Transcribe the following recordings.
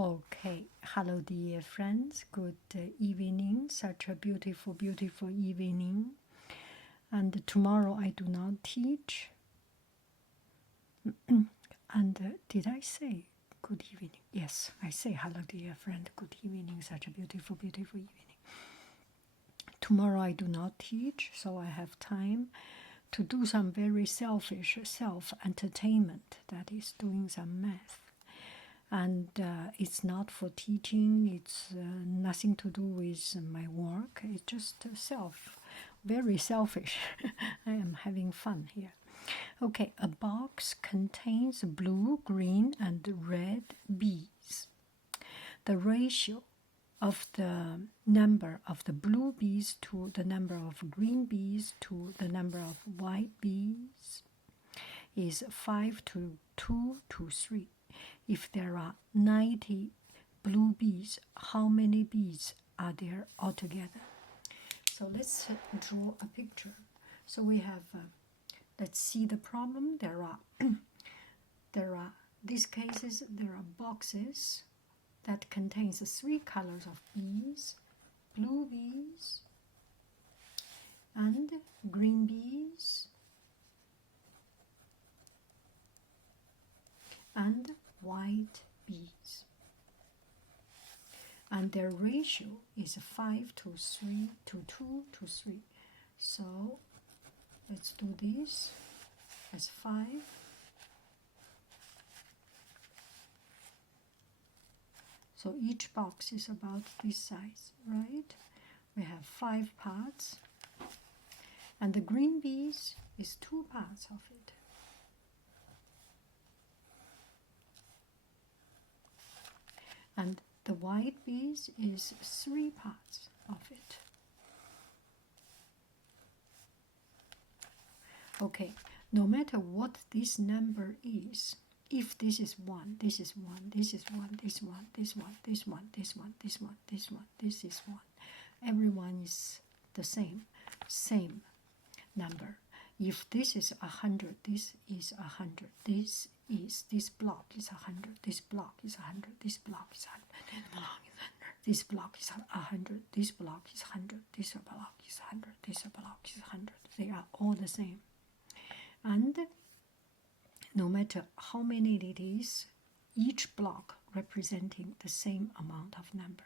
Okay, hello dear friends, good evening, such a beautiful, beautiful evening. And tomorrow I do not teach. And did I say good evening? Yes, I say hello dear friend, good evening, such a beautiful, beautiful evening. Tomorrow I do not teach, so I have time to do some very selfish self-entertainment, that is doing some math. And it's not for teaching, it's nothing to do with my work, it's just very selfish. I am having fun here. Okay, a box contains blue, green, and red bees. The ratio of the number of the blue bees to the number of green bees to the number of white bees is 5 to 2 to 3. If there are 90 blue bees, how many bees are there altogether? So let's draw a picture. So we have, let's see the problem. There are these cases, there are boxes that contains 3 colors of bees, blue bees and green bees and white bees, and their ratio is 5 to 3 to 2 to 3. So let's do this as 5. So each box is about this size, right? We have 5 parts, and the green bees is 2 parts of it. And the white bees is 3 parts of it. Okay, no matter what this number is, if this is 1, this is 1, this is 1, this 1, this 1, this 1, this 1, this 1, this 1, this is 1, everyone is the same number. If this is 100, this is 100. This block is 100. This block is 100. This block is 100. This block is 100. This block is 100. This block is 100. This block is 100. They are all the same. And no matter how many it is, each block representing the same amount of number.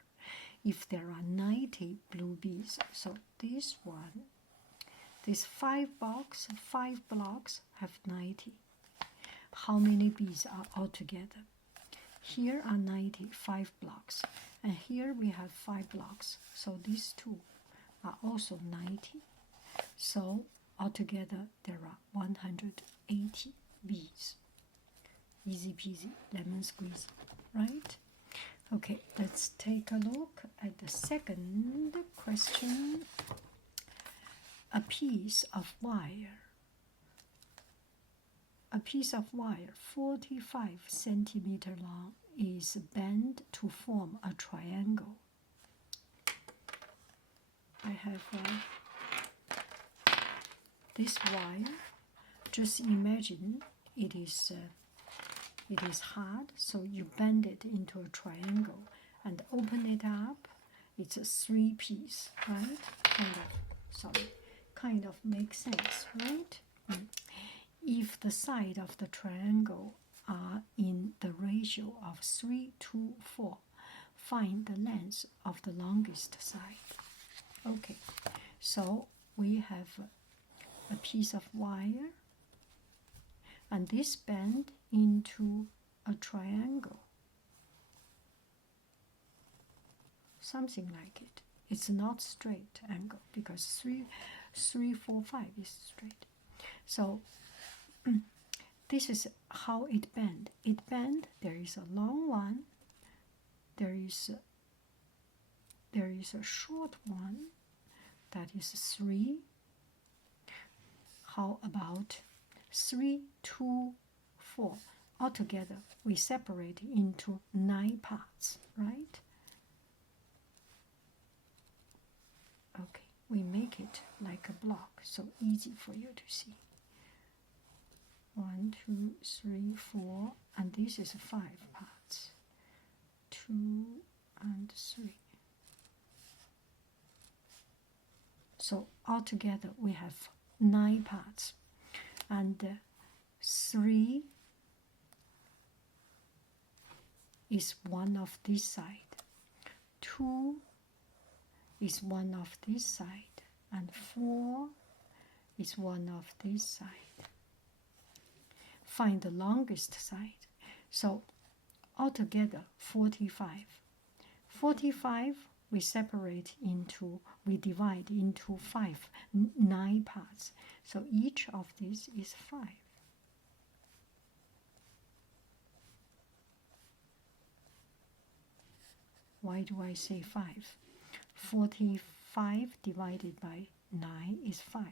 If there are 90 blue bees, so this one, these 5 blocks have 90. How many bees are altogether? Here are 95 blocks, and here we have 5 blocks. So these 2 are also 90. So altogether there are 180 bees. Easy peasy, lemon squeezy, right? Okay, let's take a look at the second question. A piece of wire 45 centimeter long is bent to form a triangle. I have this wire. Just imagine it is hard, so you bend it into a triangle and open it up. It's a 3-piece, right? Kind of makes sense, right? If the side of the triangle are in the ratio of 3 to 4, find the length of the longest side. Okay, so we have a piece of wire, and this bend into a triangle, something like it. It's not straight angle because 3, 4, 5 is straight. So this is how it bend. It bend. There is a long one. There is a short one. That is 3. How about 3, 2, 4? Altogether, we separate into 9 parts, right? Okay, we make it like a block, so easy for you to see. 1, 2, 3, 4, and this is 5 parts. 2, and 3. So altogether we have 9 parts, and 3 is one of this side, 2 is one of this side, and 4 is one of this side. Find the longest side. So altogether 45. 45 we separate into, we divide into 9 parts. So each of these is 5. Why do I say 5? 45 divided by 9 is 5.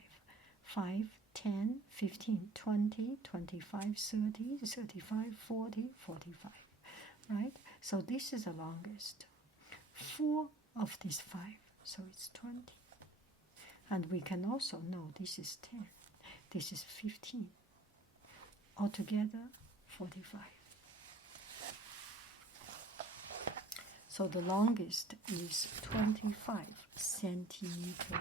5, 10, 15, 20, 25, 30, 35, 40, 45. Right? So this is the longest. 4 of these 5, so it's 20. And we can also know this is 10, this is 15. Altogether 45. So the longest is 25 centimeter.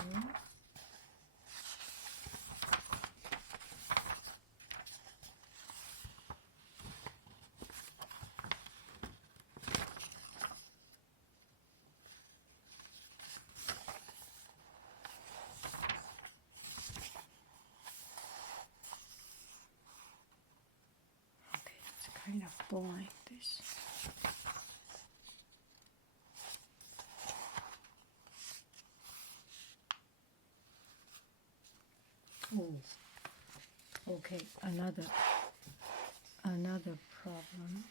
Okay, it's kind of blind this. Oh, okay, another problem.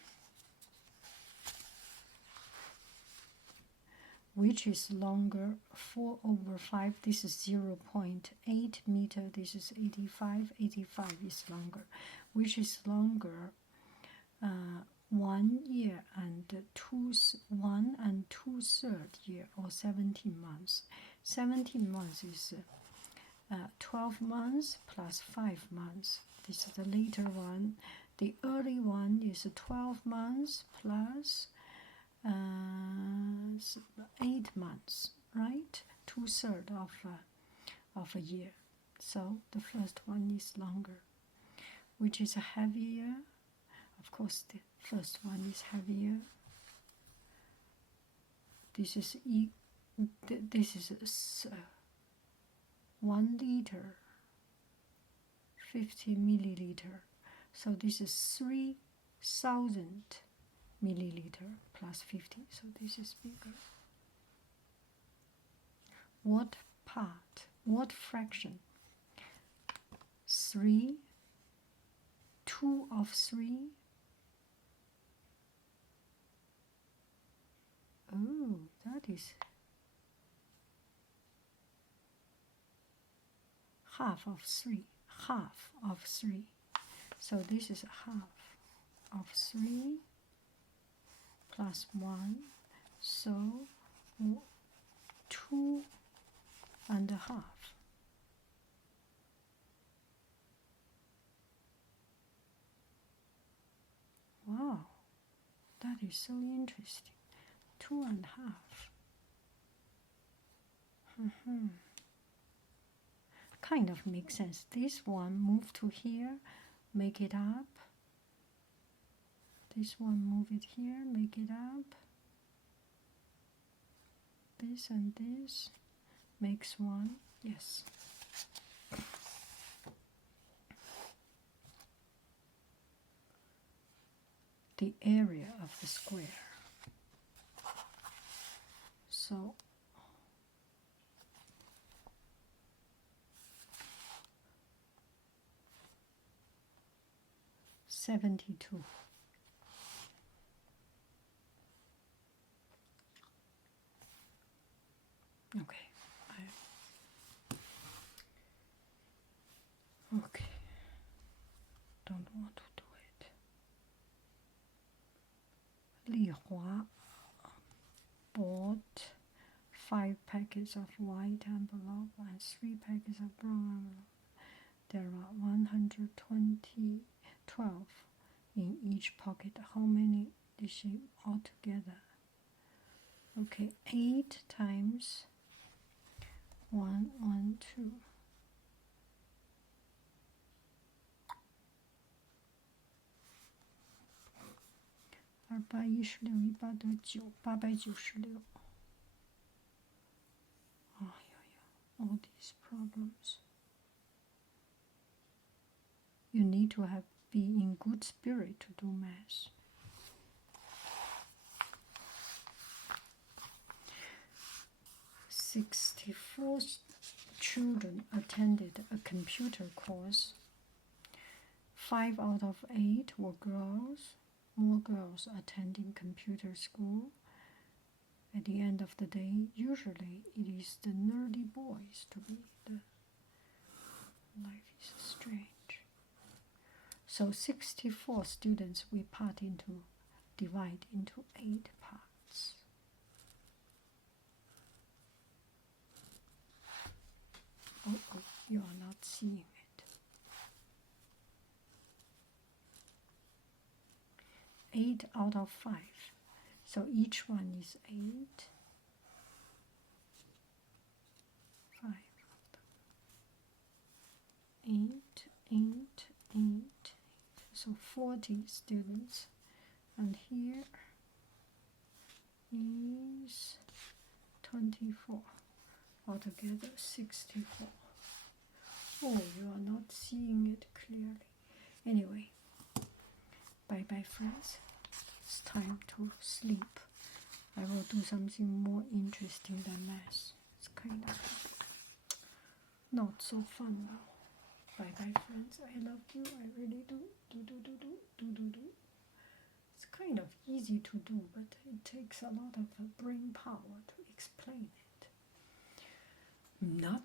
Which is longer? 4/5, this is 0.8 meter, this is 85, 85 is longer. Which is longer? 1 year and 1 and 2/3 year, or 17 months. 17 months is 12 months plus 5 months. This is the later one. The early one is 12 months plus 8 months, right? 2/3 of a year. So the first one is longer. Which is heavier? Of course, the first one is heavier. This is 1 liter, 50 milliliter. So this is 3,000 milliliter plus 50. So this is bigger. What part? What fraction? 3, 2 of 3. Oh, that is half of 3. Half of 3. So this is half of 3 plus 1. So 2.5. Wow, that is so interesting. 2.5. Kind of makes sense. This one move to here, make it up. This one move it here, make it up. This and this makes 1. Yes. The area of the square. So 72. Okay. Okay. Don't want to do it. Li Hua bought 5 packets of white envelope and 3 packets of brown envelope. There are 112 in each pocket. How many did she altogether? Okay, 8 times 1, 1, 2. 281618得9，896。哎呀呀 all these problems. You need to be in good spirit to do math. "64 children attended a computer course. 5 out of 8 were girls. More girls attending computer school. At the end of the day, usually it is the nerdy boys to be the life is strange." So 64 students we divide into 8 parts. Oh, you are not seeing it. 8 out of 5. So each one is 8. 5. 8, 8, 8. So 40 students. And here is 24. Altogether 64. Oh, you are not seeing it clearly. Anyway, bye bye friends. It's time to sleep. I will do something more interesting than math. It's kind of not so fun now. Bye bye friends. I love you. I really do. Do. It's kind of easy to do, but it takes a lot of brain power to explain it. Not